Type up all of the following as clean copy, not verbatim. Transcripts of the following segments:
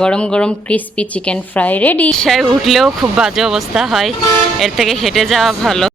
গরম গরম crispy chicken fry ready. সাই উঠলেও খুব বাজে অবস্থা হয়, এর থেকে হেঁটে যাওয়া ভালো।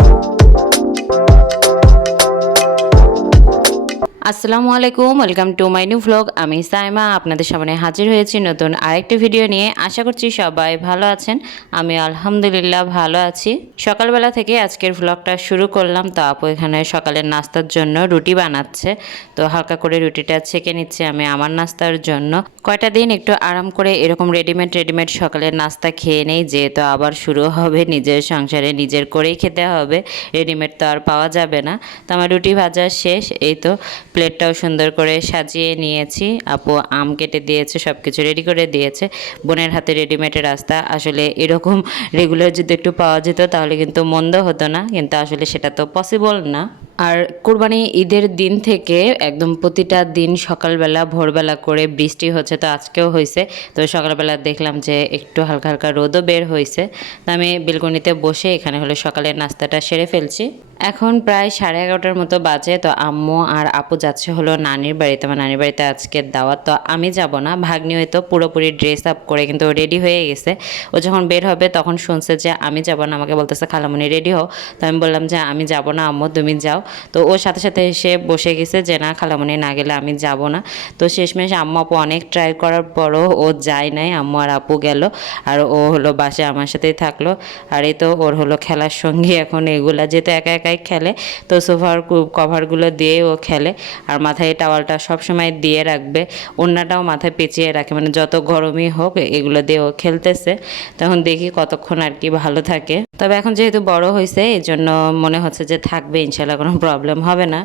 আসসালামু আলাইকুম, welcome to my new vlog. আমি সাইমা আপনাদের সামনে হাজির হয়েছি নতুন আরেকটি ভিডিও নিয়ে। আশা করছি সবাই ভালো আছেন। আমি আলহামদুলিল্লাহ ভালো আছি। সকালবেলা থেকে আজকের ভ্লগটা শুরু করলাম। তো আপু এখানে সকালের নাস্তার জন্য রুটি বানাচ্ছে, তো হালকা করে রুটিটা ছেঁকে নিচ্ছে আমি আমার নাস্তার জন্য। কয়টা দিন একটু আরাম করে এরকম রেডিমেড সকালের নাস্তা খেয়ে নেই, যেহেতু আবার শুরু হবে নিজের সংসারে, নিজের করেই খেতে হবে, রেডিমেড তো আর পাওয়া যাবে না। তো আমার রুটি ভাজা শেষ, এই তো প্লেটটাও সুন্দর করে সাজিয়ে নিয়েছি। আপু আম কেটে দিয়েছে, সব কিছু রেডি করে দিয়েছে। বোনের হাতে রেডিমেডের রাস্তা, আসলে এরকম রেগুলার যদি একটু পাওয়া যেত তাহলে কিন্তু মন্দ হতো না, কিন্তু আসলে সেটা তো পসিবল না। আর কুরবানি ঈদের দিন থেকে একদম প্রতিটা দিন সকালবেলা ভোরবেলা করে বৃষ্টি হচ্ছে, তো আজকেও হয়েছে। তো সকালবেলা দেখলাম যে একটু হালকা হালকা রোদও বের হয়েছে। তো আমি বেলকনিতে বসে এখানে হলো সকালের নাস্তাটা সেরে ফেলছি। এখন প্রায় 11:30টার মতো বাজে। তো আম্মু আর আপু যাচ্ছে হলো নানির বাড়িতে। আমার নানির বাড়িতে আজকে দাওয়াত, তো আমি যাব না। ভাগ্নি হয়তো পুরোপুরি ড্রেস আপ করে কিন্তু রেডি হয়ে গেছে। ও যখন বের হবে তখন শুনছে যে আমি যাব না, আমাকে বলতেছে খালামণি রেডি হও। তো আমি বললাম যে আমি যাব না আম্মু, তুমি যাও। তো ওর সাথে সাথে এসে বসে গেছে যে না খালামণি না গেলে আমি যাব না। তো শেষমেশ আম্মু আপু অনেক ট্রাই করার পরও ও যায় নাই। আম্মু আর আপু গেল, আর ও হলো বাসায় আমার সাথেই থাকলো। আর এই তো ওর হলো খেলার সঙ্গী এখন এগুলা, যেহেতু একা একাই খেলে, তো সোফার কভারগুলো দিয়ে ও খেলে। আর মাথায় টাওয়ালটা সবসময় দিয়ে রাখবে, ওড়নাটাও মাথায় পেঁচিয়ে রাখে, মানে যত গরমই হোক এগুলো দিয়ে ও খেলতেছে। তখন দেখি কতক্ষণ আর কি ভালো থাকে। তবে এখন যেহেতু বড় হয়েছে এই জন্য মনে হচ্ছে যে থাকবে, ইনশাল্লাহ কোনো প্রবলেম হবে না।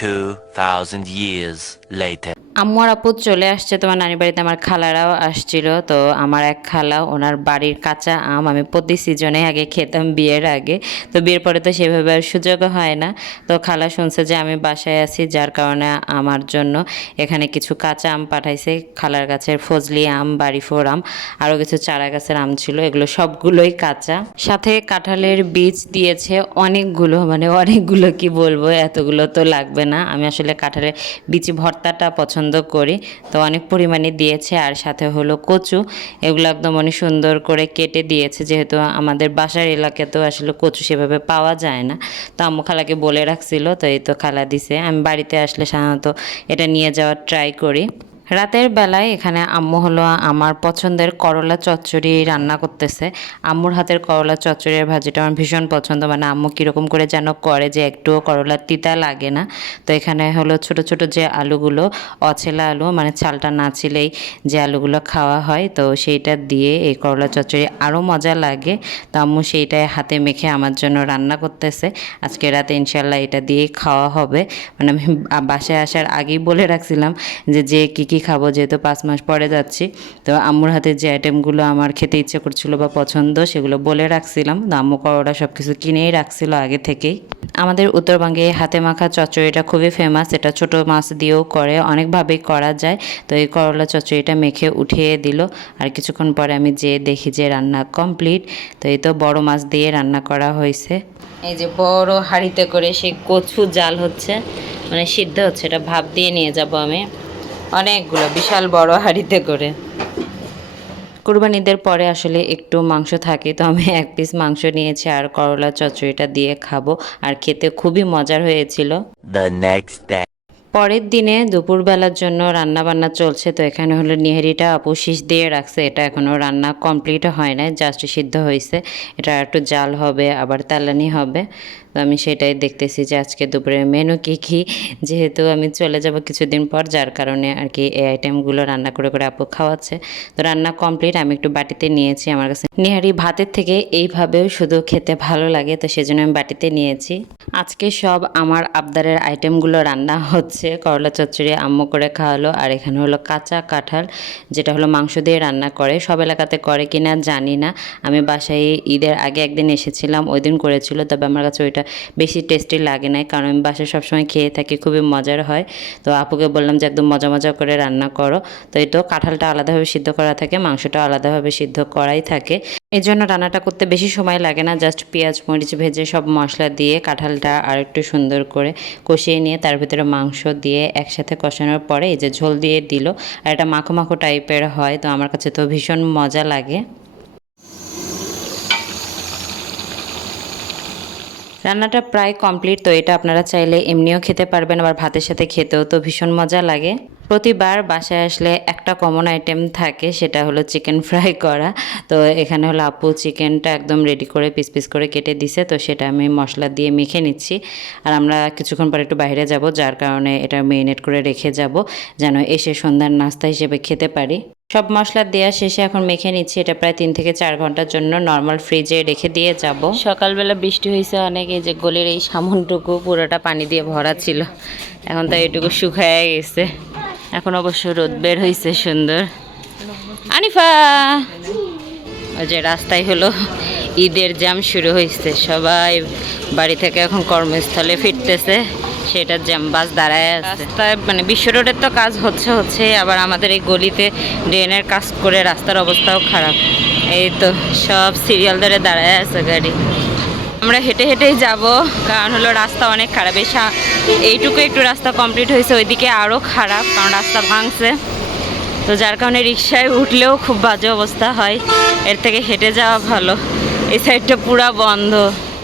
2000 years later. আম্মু আর আপু চলে আসছে তোমার নানি বাড়িতে। আমার খালারাও আসছিল। তো আমার এক খালা, ওনার বাড়ির কাঁচা আম আমি প্রতি সিজনে আগে খেতাম বিয়ের আগে, তো বিয়ের পরে তো সেভাবে আর সুযোগ হয় না। তো খালা শুনছে যে আমি বাসায় আছি, যার কারণে আমার জন্য এখানে কিছু কাঁচা আম পাঠাইছে। খালার গাছের ফজলি আম, বাড়িফোর আম, আরও কিছু চারা গাছের আম ছিল, এগুলো সবগুলোই কাঁচা। সাথে কাঁঠালের বীজ দিয়েছে অনেকগুলো, মানে অনেকগুলো কি বলবো, এতগুলো তো লাগবে না। আমি আসলে কাঁঠালের বীজ ভর্তাটা পছন্দ করি, তো অনেক পরিমাণে দিয়েছে। আর সাথে হলো কচু, এগুলো একদম অনেক সুন্দর করে কেটে দিয়েছে, যেহেতু আমাদের বাসার এলাকাতেও আসলে কচু সেভাবে পাওয়া যায় না। তো আম্মু খালাকে বলে রাখছিল, তো এই তো খালা দিছে। আমি বাড়িতে আসলে সাধারণত এটা নিয়ে যাওয়ার ট্রাই করি। রাতের বেলায় এখানে আম্মু হলো আমার পছন্দের করলা চচ্চড়ি রান্না করতেছে। আম্মুর হাতের করলা চচ্চড়ির ভাজিটা আমার ভীষণ পছন্দ, মানে আম্মু কীরকম করে যেন করে যে একটুও করলার তিতা লাগে না। তো এখানে হলো ছোট ছোট যে আলুগুলো, অছেলা আলু, মানে চালটা না ছিলেই যে আলুগুলো খাওয়া হয়, তো সেইটা দিয়ে এই করলা চচ্চড়ি আরও মজা লাগে। তো আম্মু সেইটাই হাতে মেখে আমার জন্য রান্না করতেছে। আজকে রাতে ইনশাল্লাহ এটা দিয়েই খাওয়া হবে। মানে আমি বাসায় আসার আগেই বলে রাখছিলাম যে যে কী কী খাবো, যেহেতু 5 মাস পরে যাচ্ছি। তো আম্মুর হাতে যে আইটেমগুলো আমার খেতে ইচ্ছে করছিল বা পছন্দ, সেগুলো বলে রাখছিলাম। তো আম্মু করোটা সব কিছু কিনেই রাখছিল আগে থেকেই। আমাদের উত্তরবঙ্গে হাতে মাখা চচ্চড়িটা খুবই ফেমাস। এটা ছোট মাছ দিয়েও করে, অনেকভাবেই করা যায়। তো এই করলা চচ্চড়িটা মেখে উঠিয়ে দিল। আর কিছুক্ষণ পরে আমি যেয়ে দেখি যে রান্না কমপ্লিট। তো এই তো বড় মাছ দিয়ে রান্না করা হয়েছে। এই যে বড় হাঁড়িতে করে সেই কচু জাল হচ্ছে, মানে সিদ্ধ হচ্ছে, এটা ভাপ দিয়ে নিয়ে যাব আমি অনেকগুলো বিশাল বড় হাঁড়িতে করে। কুরবানিদের পরে আসলে একটু মাংস থাকে, তো আমি 1 পিস মাংস নিয়েছি আর করলা চচ্চড়িটা দিয়ে খাবো। আর খেতে খুবই মজার হয়েছিল। The next day. পরের দিনে দুপুরবেলার জন্য রান্না বান্না চলছে। তো এখানে হলো নিহারিটা আপু শীষ দিয়ে রাখছে, এটা এখনও রান্না কমপ্লিট হয় নাই, জাস্ট সিদ্ধ হয়েছে। এটা একটু জাল হবে, আবার তেলানি হবে। তো আমি সেটাই দেখতেছি যে আজকে দুপুরের মেনু কী কী, যেহেতু আমি চলে যাব কিছুদিন পর, যার কারণে আর কি এই আইটেমগুলো রান্না করে করে আপু খাওয়াচ্ছে। তো রান্না কমপ্লিট, আমি একটু বাটিতে নিয়েছি। আমার কাছে নিহারি ভাতের থেকে এইভাবেও শুধু খেতে ভালো লাগে, তো সেজন্য আমি বাটিতে নিয়েছি। আজকে সব আমার আবদারের আইটেমগুলো রান্না হচ্ছে। করলা চচ্চড়ি আম্মু করে খাওয়ালো, আর এখানে হলো কাঁচা কাঁঠাল, যেটা হলো মাংস দিয়ে রান্না করে। সব এলাকাতে করে কিনা জানি না, আমি বাসায় ঈদের আগে একদিন এসেছিলাম, ওই দিন করেছিল, তবে আমার কাছে ওইটা বেশি টেস্টি লাগে না, কারণ আমি বাসায় সবসময় খেয়ে থাকি, খুবই মজার হয়। তো আপুকে বললাম যে একদম মজা মজা করে রান্না করো। তো এই তো কাঁঠালটা আলাদাভাবে সিদ্ধ করা থাকে, মাংসটা আলাদাভাবে সিদ্ধ করাই থাকে। এই জন্য রান্নাটা করতে বেশি সময় লাগে না, জাস্ট পেঁয়াজ মরিচ ভেজে সব মশলা দিয়ে কাঁঠালটা আর একটু সুন্দর করে কষিয়ে নিয়ে তার ভিতরে মাংস দিয়ে একসাথে কষানোর পরে এই যে ঝোল দিয়ে দিল। আর এটা মাখো মাখো টাইপের হয়, তো আমার কাছে তো ভীষণ মজা লাগে। রান্নাটা প্রায় কমপ্লিট। তো এটা আপনারা চাইলে এমনিও খেতে পারবেন, আবার ভাতের সাথে খেতেও তো ভীষণ মজা লাগে। প্রতিবার বাসায় আসলে একটা কমন আইটেম থাকে, সেটা হলো চিকেন ফ্রাই করা। তো এখানে হলো আপু চিকেনটা একদম রেডি করে পিস পিস করে কেটে দিছে, তো সেটা আমি মশলা দিয়ে মেখে নিচ্ছি। আর আমরা কিছুক্ষণ পর একটু বাইরে যাব, যার কারণে এটা মেরিনেট করে রেখে যাব, যেন এসে সন্ধ্যার নাস্তা হিসেবে খেতে পারি। সব মশলা দেওয়া শেষে এখন মেখে নিচ্ছি। এটা প্রায় 3 থেকে 4 ঘন্টার জন্য নর্মাল ফ্রিজে রেখে দিয়ে যাব। সকালবেলা বৃষ্টি হয়েছে অনেক, এই যে গলির এই সামনটুকু পুরোটা পানি দিয়ে ভরা ছিল, এখন তো এটুকু শুকায় গেছে। এখন অবশ্য রোদ বের হয়েছে সুন্দর। আনিফা, ওই যে রাস্তায় হলো ঈদের জ্যাম শুরু হয়েছে, সবাই বাড়ি থেকে এখন কর্মস্থলে ফিরতেছে, সেটার জ্যাম বাস দাঁড়ায় আছে রাস্তায়। মানে বিশ্ব রোডের তো কাজ হচ্ছে, আবার আমাদের এই গলিতে ড্রেনের কাজ করে রাস্তার অবস্থাও খারাপ। এই তো সব সিরিয়াল ধরে দাঁড়ায় আছে গাড়ি। আমরা হেঁটে হেঁটেই যাব, কারণ হলো রাস্তা অনেক খারাপ। এইটুকু একটু রাস্তা কমপ্লিট হয়েছে, ওইদিকে আরও খারাপ, কারণ রাস্তা ভাঙছে। তো যার কারণে রিক্সায় উঠলেও খুব বাজে অবস্থা হয়, এর থেকে হেঁটে যাওয়া ভালো। এই সাইডটা পুরা বন্ধ।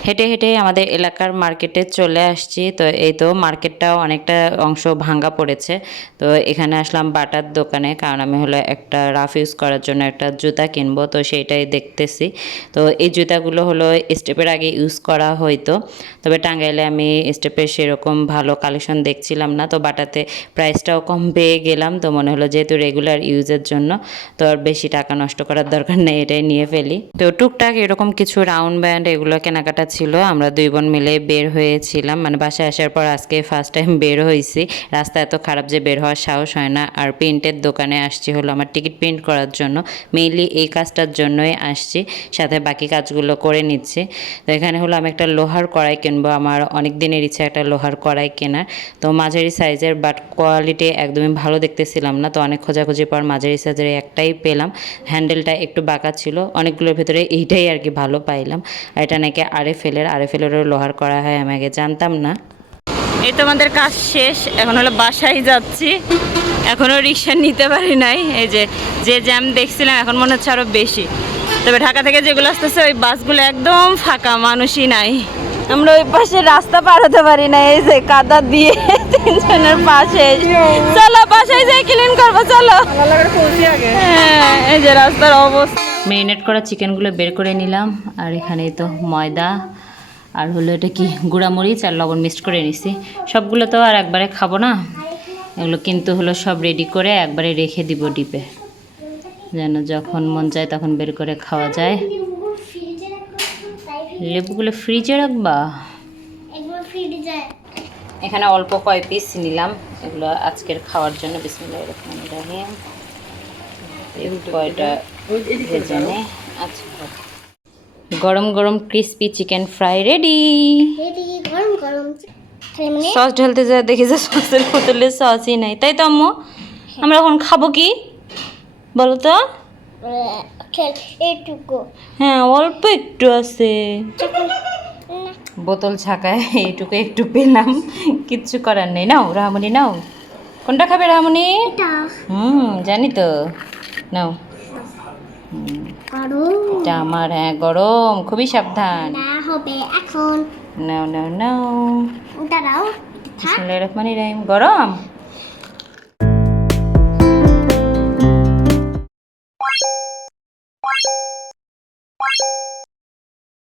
হেঁটে হেঁটে আমাদের এলাকার মার্কেটে চলে আসছি। তো এই তো মার্কেটটাও অনেকটা অংশ ভাঙা পড়েছে। তো এখানে আসলাম বাটার দোকানে, কারণ আমি হলো একটা রাফ ইউজ করার জন্য একটা জুতা কিনবো, তো সেইটাই দেখতেছি। তো এই জুতাগুলো হলো স্টেপের আগে ইউজ করা হইতো, তবে টাঙ্গাইলে আমি স্টেপের সেরকম ভালো কালেকশন দেখছিলাম না। তো বাটাতে প্রাইসটাও কম পেয়ে গেলাম, তো মনে হলো যেহেতু রেগুলার ইউজের জন্য তো আর বেশি টাকা নষ্ট করার দরকার নেই, এটাই নিয়ে ফেলি। তো টুকটাক এরকম কিছু রাউন্ড ব্যান্ড এগুলো কেনাকাটা ছিল। আমরা 2 বোন মিলে বের হয়েছিলাম, মানে বাসায় আসার পর আজকে ফার্স্ট টাইম বের হয়েছি। রাস্তা এত খারাপ যে বের হওয়ার সাহস হয় না। আর প্রিন্টের দোকানে আসছি হলো আমার টিকিট প্রিন্ট করার জন্য, মেইনলি এই কাজটার জন্যই আসছি, সাথে বাকি কাজগুলো করে নিচ্ছি। তো এখানে হলো আমি একটা লোহার কড়াই কিনবো, আমার অনেক দিনের ইচ্ছা একটা লোহার কড়াই কেনার। তো মাঝারি সাইজের, বাট কোয়ালিটি একদমই ভালো দেখতেছিলাম না, তো অনেক খোঁজাখুঁজি পর মাঝারি সাইজের একটাই পেলাম। হ্যান্ডেলটা একটু বাঁকা ছিল, অনেকগুলোর ভেতরে এইটাই আর কি ভালো পাইলাম। আর এটা নাকি আরএফএলেরও লোহার করা হয়, আমি আগে জানতাম না। এই তো আমাদের কাজ শেষ, এখন হলো বাসায় যাচ্ছি। এখনও রিক্সা নিতে পারি নাই, এই যে জ্যাম দেখছিলাম এখন মনে হচ্ছে আরও বেশি। তবে ঢাকা থেকে যেগুলো আসতেছে ওই বাসগুলো একদম ফাঁকা, মানুষই নাই। আমরা ওই পাশে রাস্তা পার হতে পারি না, এই যে কাদা দিয়ে 3 জনের পাশে। চলো বাসায় যাই ক্লিন করবো, চলো। হ্যাঁ, এই যে রাস্তার অবস্থা। মেরিনেট করা চিকেনগুলো বের করে নিলাম, আর এখানে তো ময়দা আর হলো এটা কি গুঁড়ামরিচ আর লবণ মিক্সড করে নিছি। সবগুলো তো আর একবারে খাবো না, এগুলো কিন্তু হলো সব রেডি করে একবারে রেখে দিব ডিপে, যেন যখন মন চায় তখন বের করে খাওয়া যায়। লেবুগুলো ফ্রিজে রাখবা? এখানে অল্প কয় পিস নিলাম, এগুলো আজকের খাওয়ার জন্য। বিসমিল্লাহির রহমানির রহিম। কয়টা ভেজে নে। আচ্ছা, গরম গরম crispy chicken fry ready. Sauce ঢালতে যা দেখি যে সসের বোতলে সসই নাই, তাই তো আম্মু? আমরা এখন খাবো কি বলো তো? হ্যাঁ, অল্প একটু আছে, বোতল ছাকায় এইটুকু একটু পেলাম, কিচ্ছু করার নেই। নাও রাহামণি, নাও। কোনটা খাবে রাহামণি? জানি তো, নাও। এটা আমার, হ্যাঁ গরম, খুবই সাবধান। নাও নাও নাও। বিসমিল্লাহির রহমানির রহিম। গরম।